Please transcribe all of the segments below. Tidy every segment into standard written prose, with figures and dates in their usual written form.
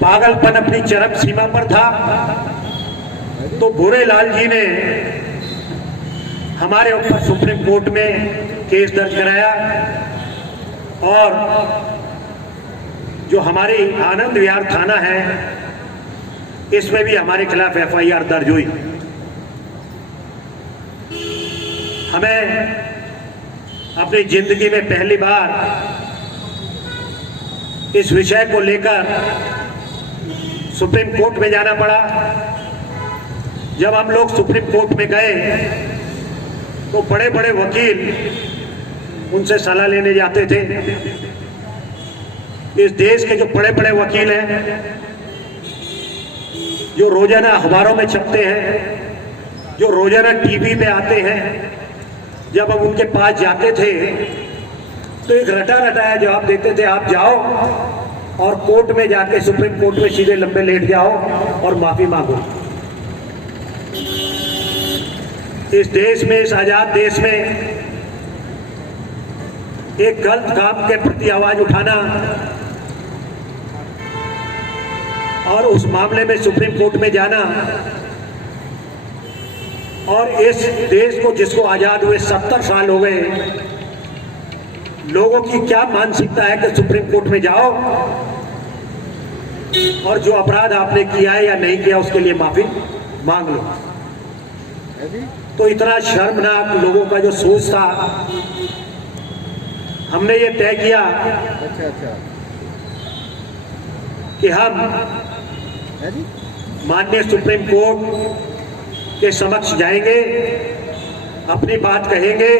पागलपन अपनी चरम सीमा पर था तो भूरेलाल जी ने हमारे ऊपर सुप्रीम कोर्ट में केस दर्ज कराया और जो हमारी आनंद विहार थाना है इसमें भी हमारे खिलाफ एफआईआर दर्ज हुई। हमें अपनी जिंदगी में पहली बार इस विषय को लेकर सुप्रीम कोर्ट में जाना पड़ा। जब हम लोग सुप्रीम कोर्ट में गए तो बड़े बड़े वकील उनसे सलाह लेने जाते थे। इस देश के जो बड़े बड़े वकील हैं, जो रोजाना अखबारों में छपते हैं, जो रोजाना टीवी पे आते हैं, जब हम उनके पास जाते थे तो एक रटा रटाया जवाब देते थे, आप जाओ और कोर्ट में जाके सुप्रीम कोर्ट में सीधे लंबे लेट जाओ और माफी मांगो। इस देश में, इस आजाद देश में एक गलत काम के प्रति आवाज उठाना और उस मामले में सुप्रीम कोर्ट में जाना और इस देश को जिसको आजाद हुए 70 साल हो गए, लोगों की क्या मानसिकता है कि सुप्रीम कोर्ट में जाओ और जो अपराध आपने किया है या नहीं किया उसके लिए माफी मांग लो। तो इतना शर्मनाक लोगों का जो सोच था, हमने ये तय किया कि हम माननीय सुप्रीम कोर्ट के समक्ष जाएंगे, अपनी बात कहेंगे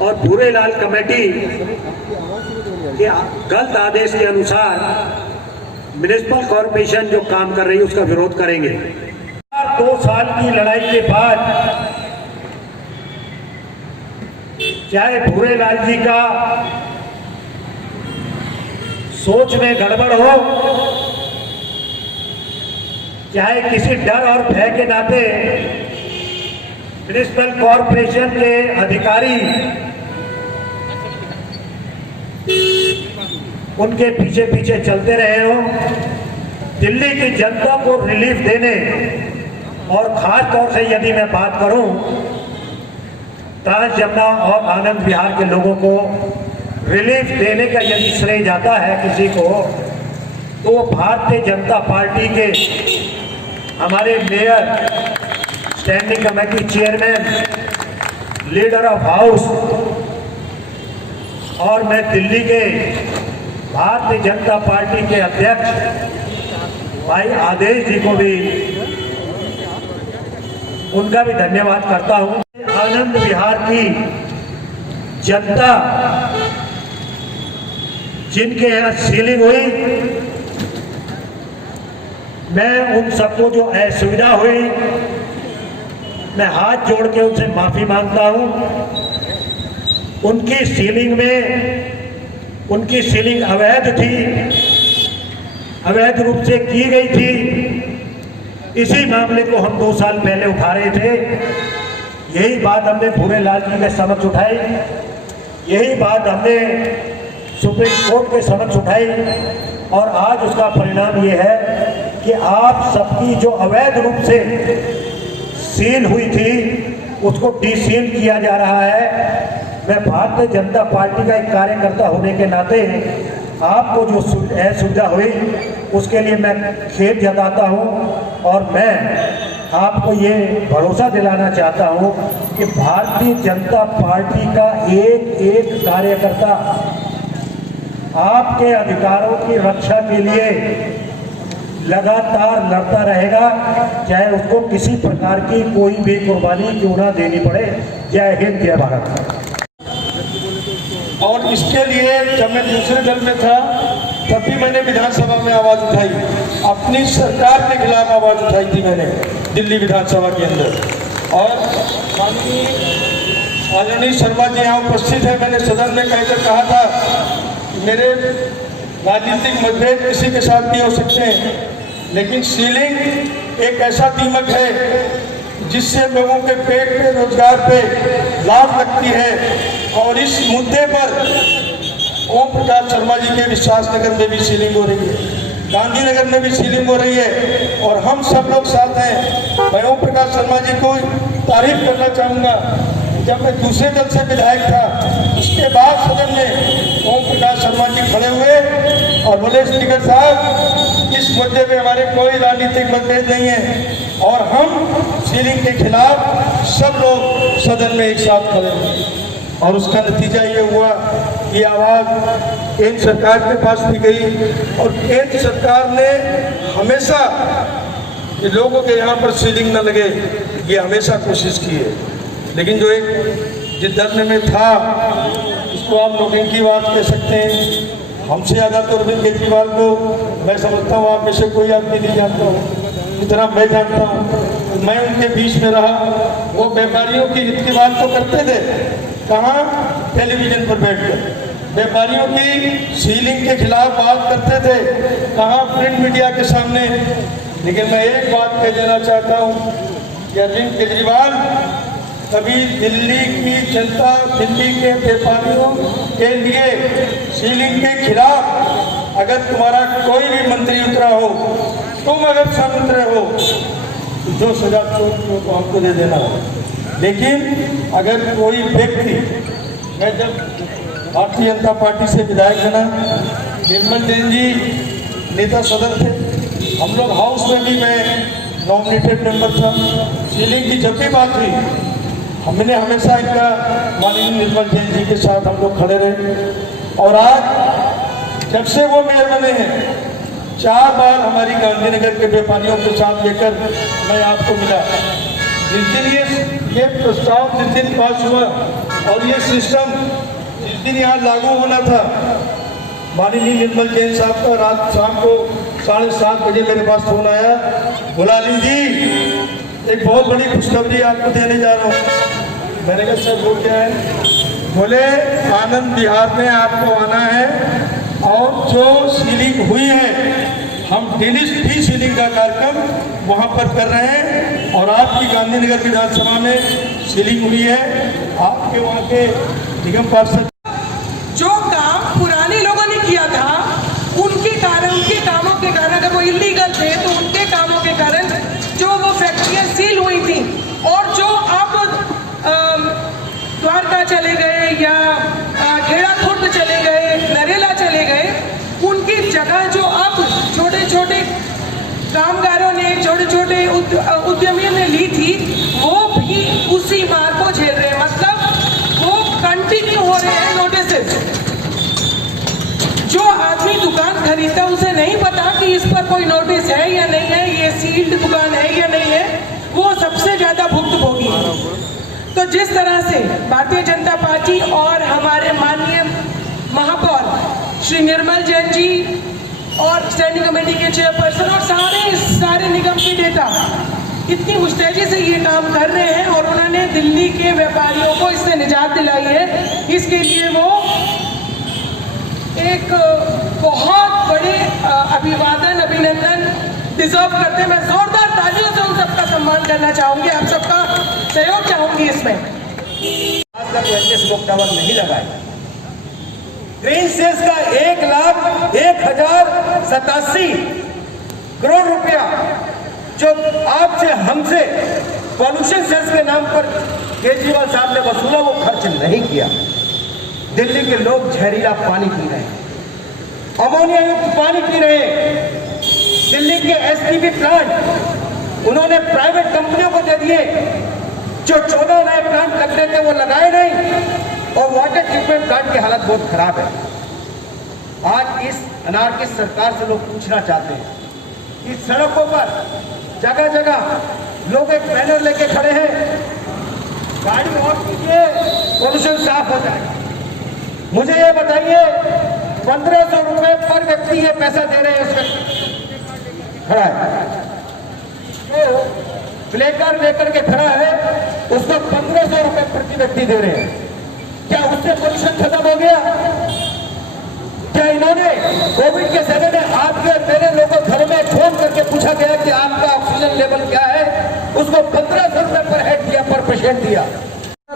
और भूरेलाल कमेटी के गलत आदेश के अनुसार म्युनिसिपल कॉर्पोरेशन जो काम कर रही है उसका विरोध करेंगे। 2 साल की लड़ाई के बाद चाहे भूरेलाल जी का सोच में गड़बड़ हो, चाहे किसी डर और भय के नाते म्युनिसिपल कॉर्पोरेशन के अधिकारी उनके पीछे पीछे चलते रहे हो, दिल्ली की जनता को रिलीफ देने और खास तौर से यदि मैं बात करूं ट्रांस जमुना और आनंद विहार के लोगों को रिलीफ देने का यदि श्रेय जाता है किसी को, तो वो भारतीय जनता पार्टी के हमारे mayor, standing committee chairman, leader of house और मैं दिल्ली के भारतीय जनता पार्टी के अध्यक्ष भाई आदेश जी को भी, उनका भी धन्यवाद करता हूं। आनंद विहार की जनता जिनके यहां सीलिंग हुई, मैं उन सबको जो असुविधा हुई, मैं हाथ जोड़ के उनसे माफी मांगता हूं। उनकी सीलिंग में, उनकी सीलिंग अवैध थी, अवैध रूप से की गई थी। इसी मामले को हम 2 साल पहले उठा रहे थे। यही बात हमने भूरेलाल जी के समक्ष उठाई, यही बात हमने सुप्रीम कोर्ट के समक्ष उठाई और आज उसका परिणाम ये है कि आप सबकी जो अवैध रूप से सील हुई थी उसको डीसील किया जा रहा है। मैं भारतीय जनता पार्टी का एक कार्यकर्ता होने के नाते आपको जो असुविधा हुई उसके लिए मैं खेद जताता हूं और मैं आपको ये भरोसा दिलाना चाहता हूं कि भारतीय जनता पार्टी का एक एक कार्यकर्ता आपके अधिकारों की रक्षा के लिए लगातार लड़ता रहेगा, चाहे उसको किसी प्रकार की कोई भी कुर्बानी क्यों ना देनी पड़े। जय हिंद, जय भारत। और इसके लिए जब मैं दूसरे दल में था तब भी मैंने विधानसभा में आवाज उठाई, अपनी सरकार के खिलाफ आवाज उठाई थी मैंने दिल्ली विधानसभा के अंदर। और माननीय आदरणीय शर्मा जी यहाँ उपस्थित है, मैंने सदन में कहकर कहा था कि मेरे राजनीतिक मतभेद किसी के साथ नहीं हो सकते हैं, लेकिन सीलिंग एक ऐसा दीमक है जिससे लोगों के पेट पे, रोजगार पे लाज लगती है। और इस मुद्दे पर ओम प्रकाश शर्मा जी के विश्वासनगर में भी सीलिंग हो रही है, गांधीनगर में भी सीलिंग हो रही है और हम सब लोग साथ हैं। मैं ओम प्रकाश शर्मा जी को तारीफ करना चाहूँगा। जब मैं दूसरे दल से विधायक था, उसके बाद सदन में ओम प्रकाश शर्मा जी खड़े हुए और बोले स्पीकर साहब, इस मुद्दे पे हमारे कोई राजनीतिक मतभेद नहीं है और हम सीलिंग के खिलाफ सब लोग सदन में एक साथ खड़े हुए। और उसका नतीजा ये हुआ कि आवाज़ केंद्र सरकार के पास भी गई और केंद्र सरकार ने हमेशा कि लोगों के यहाँ पर सीलिंग न लगे, ये हमेशा कोशिश की है। लेकिन जो एक जिस दल में था, उसको आप लोगों की बात कह सकते हैं। हमसे ज़्यादा तो अरविंद केजरीवाल को मैं समझता हूँ आप में से कोई आदमी नहीं जानता हूँ, जितना मैं जानता हूँ। मैं उनके बीच में रहा। वो व्यापारियों की हित की बात तो करते थे, कहाँ? टेलीविजन पर बैठकर। व्यापारियों की सीलिंग के खिलाफ बात करते थे, कहाँ? प्रिंट मीडिया के सामने। लेकिन मैं एक बात कह देना चाहता हूँ कि अरविंद केजरीवाल कभी दिल्ली की जनता, दिल्ली के व्यापारियों के लिए सीलिंग के खिलाफ अगर तुम्हारा कोई भी मंत्री उतरा हो, तुम अगर सब उतरे हो तो जो सजा तो हमको दे देना हो। लेकिन अगर कोई व्यक्ति, मैं जब भारतीय जनता पार्टी से विधायक बना, निर्मल जैन जी नेता सदन थे, हम लोग हाउस में भी मैं नॉमिनेटेड मेंबर था। सीलिंग की जब भी बात हुई, हमने हमेशा इनका माननीय निर्मल जैन जी के साथ हम लोग खड़े रहे। और आज जब से वो मेयर बने हैं, 4 बार हमारी गांधीनगर के व्यापारियों के साथ लेकर मैं आपको मिला। जिस दिन ये प्रस्ताव जिस दिन पास हुआ और ये सिस्टम जिस दिन यहाँ लागू होना था, माननीय निर्मल जैन साहब का रात शाम को 7:30 बजे मेरे पास फोन आया, बुलाली जी एक बहुत बड़ी खुशखबरी आपको देने जा रहा हूँ। मैंने कहा सर वो क्या है? बोले आनंद विहार में आपको आना है और जो सीलिंग हुई है, हम डी सीलिंग का कार्यक्रम वहाँ पर कर रहे हैं और आपकी गांधीनगर विधानसभा में सीलिंग हुई है। आपके वहाँ के निगम पार्षद जो काम पुराने लोगों ने किया था, उनके कारण, उनके कामों के कारण, अगर वो इलीगल थे तो उनके कामों के कारण जो वो फैक्ट्रियाँ सील हुई थी और जो अब द्वारका चले गए या खेड़ा खुर्द चले गए, नरेला चले गए, उनकी जगह जो अब छोटे छोटे कामगारों ने, छोटे छोटे उद्यमियों ने ली थी, वो भी उसी मार को झेल रहे हैं। मतलब वो कंटिन्यू हो रहे हैं नोटिस। जो आदमी दुकान खरीदता उसे नहीं पता कि इस पर कोई नोटिस है या नहीं है, ये सील्ड दुकान है या नहीं है, वो सबसे ज्यादा भुक्तभोगी। तो जिस तरह से भारतीय जनता पार्टी और हमारे माननीय महापौर श्री निर्मल जैन जी और स्टैंडिंग कमेटी के चेयरपर्सन और सारे निगम के नेता इतनी मुस्तैदी से ये काम कर रहे हैं और उन्होंने दिल्ली के व्यापारियों को इससे निजात दिलाई है, इसके लिए वो एक बहुत बड़े अभिवादन, अभिनंदन डिजर्व करते हैं। मैं जोरदार तालियों से उन सबका सम्मान करना चाहूंगी, आप सबका सहयोग चाहूंगी इसमें। आज तक वैसे स्मोक टावर नहीं लगाए। ग्रीन सेल्स का 1,01,87 करोड़ रुपया जो आपसे, हमसे पॉल्यूशन सेल्स के नाम पर केजरीवाल साहब ने वसूला, वो खर्च नहीं किया। दिल्ली के लोग जहरीला पानी पी रहे हैं, अमोनिया युक्त पानी पी रहे हैं। दिल्ली के एसटीपी प्लांट उन्होंने प्राइवेट कंपनियों को दे दिए। जो 14 नए प्लांट लग रहे थे वो लगाए नहीं और वाटर ट्रीटमेंट प्लांट की हालत बहुत खराब है। आज इस अनारकिस्ट सरकार से लोग पूछना चाहते हैं कि सड़कों पर जगह जगह लोग एक बैनर लेके खड़े हैं, गाड़ी ऑफ कीजिए, पोल्यूशन साफ हो जाएगा। मुझे ये बताइए, 1500 रुपए पर व्यक्ति ये पैसा दे रहे हैं, उस व्यक्ति खड़ा है तो प्लेकार लेकर के खड़ा है, उसको 1500 रुपए प्रति व्यक्ति दे रहे हैं। क्या उससे पोल्यूशन खत्म हो गया? क्या इन्होंने कोविड के समय में आपके मेरे लोगों घरों में फोन करके पूछा गया कि आपका ऑक्सीजन लेवल क्या है, उसको 1500 रुपए पर हेड दिया, पर पेशेंट दिया।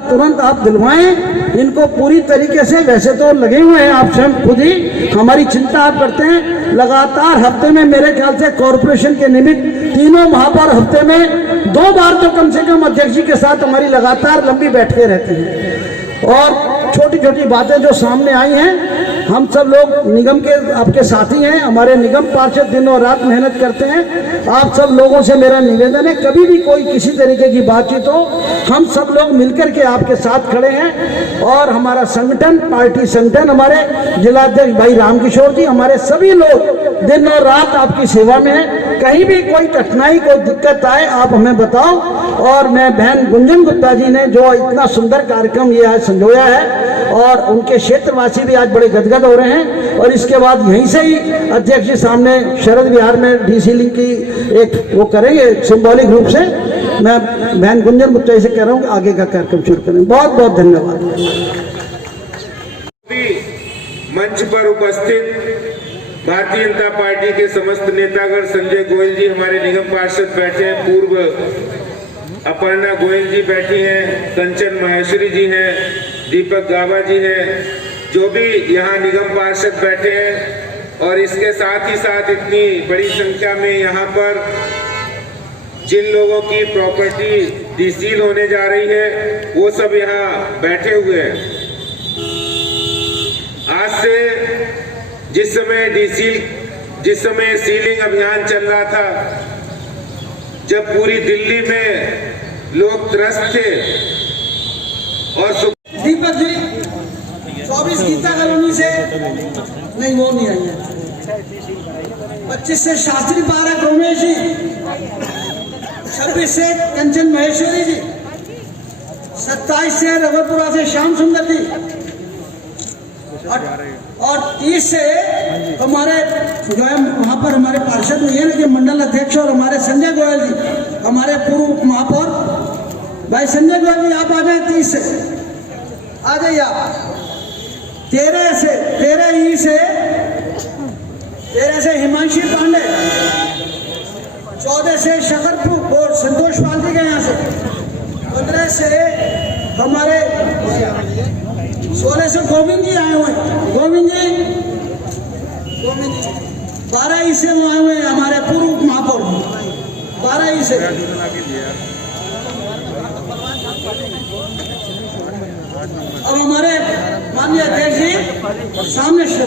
तुरंत आप दिलवाएं इनको पूरी तरीके से। वैसे तो लगे हुए हैं आप स्वयं खुद ही, हमारी चिंता आप करते हैं। लगातार हफ्ते में मेरे ख्याल से कॉरपोरेशन के निमित्त तीनों महापौर हफ्ते में 2 बार तो कम से कम अध्यक्ष जी के साथ हमारी लगातार लंबी बैठकें रहती हैं। और छोटी छोटी बातें जो सामने आई हैं, हम सब लोग निगम के आपके साथी हैं, हमारे निगम पार्षद दिन और रात मेहनत करते हैं। आप सब लोगों से मेरा निवेदन है, कभी भी कोई किसी तरीके की बातचीत हो, हम सब लोग मिलकर के आपके साथ खड़े हैं। और हमारा संगठन, पार्टी संगठन, हमारे जिलाध्यक्ष भाई रामकिशोर जी, हमारे सभी लोग दिन और रात आपकी सेवा में है। कहीं भी कोई कठिनाई, कोई दिक्कत आए आप हमें बताओ। और मैं बहन गुंजन गुप्ता जी ने जो इतना सुंदर कार्यक्रम ये आज संजोया है, और उनके क्षेत्रवासी भी आज बड़े गदगद हो रहे हैं। और इसके बाद यहीं से ही अध्यक्ष जी सामने शरद विहार में डीसी लिंक की एक वो करेंगे सिंबॉलिक रूप से। मैं बहन गुंजन गुप्ता जी से कह रहा हूँ कि आगे का कार्यक्रम शुरू करें। बहुत बहुत धन्यवाद। मंच पर उपस्थित भारतीय जनता पार्टी के समस्त नेतागण, संजय गोयल जी हमारे निगम पार्षद बैठे हैं, पूर्व अपर्णा गोयल जी बैठी हैं, कंचन माहेश्वरी जी हैं, दीपक गाबा जी हैं, जो भी यहाँ निगम पार्षद बैठे हैं। और इसके साथ ही साथ इतनी बड़ी संख्या में यहाँ पर जिन लोगों की प्रॉपर्टी डिसील होने जा रही है वो सब यहाँ बैठे हुए हैं। आज से जिस समय सीलिंग अभियान चल रहा था, जब पूरी दिल्ली में लोग त्रस्त थे और दीपक जी 24 गीता कॉलोनी से नहीं, वो नहीं आई है। 25 से शास्त्री पारा रोमेश जी, 26 से कंचन महेश्वरी जी, 27 से रघुपुरा से श्याम सुंदर जी, और 30 से हमारे जो है वहाँ पर हमारे पार्षद नहीं है लेकिन मंडल अध्यक्ष और हमारे संजय गोयल जी, हमारे पूर्व महापौर भाई संजय गोयल जी, आप आ जाए। 30 से आ जाइए आप। 13 से हिमांशी पांडे, 14 से शकरपुर और संतोष पाल जी के यहाँ से, 15 से हमारे 16 से गोविंद जी आए हुए, गोविंद जी 12 से वो आए हुए हमारे पूर्व महापौर 12 से। अब हमारे माननीय अध्यक्ष जी सामने से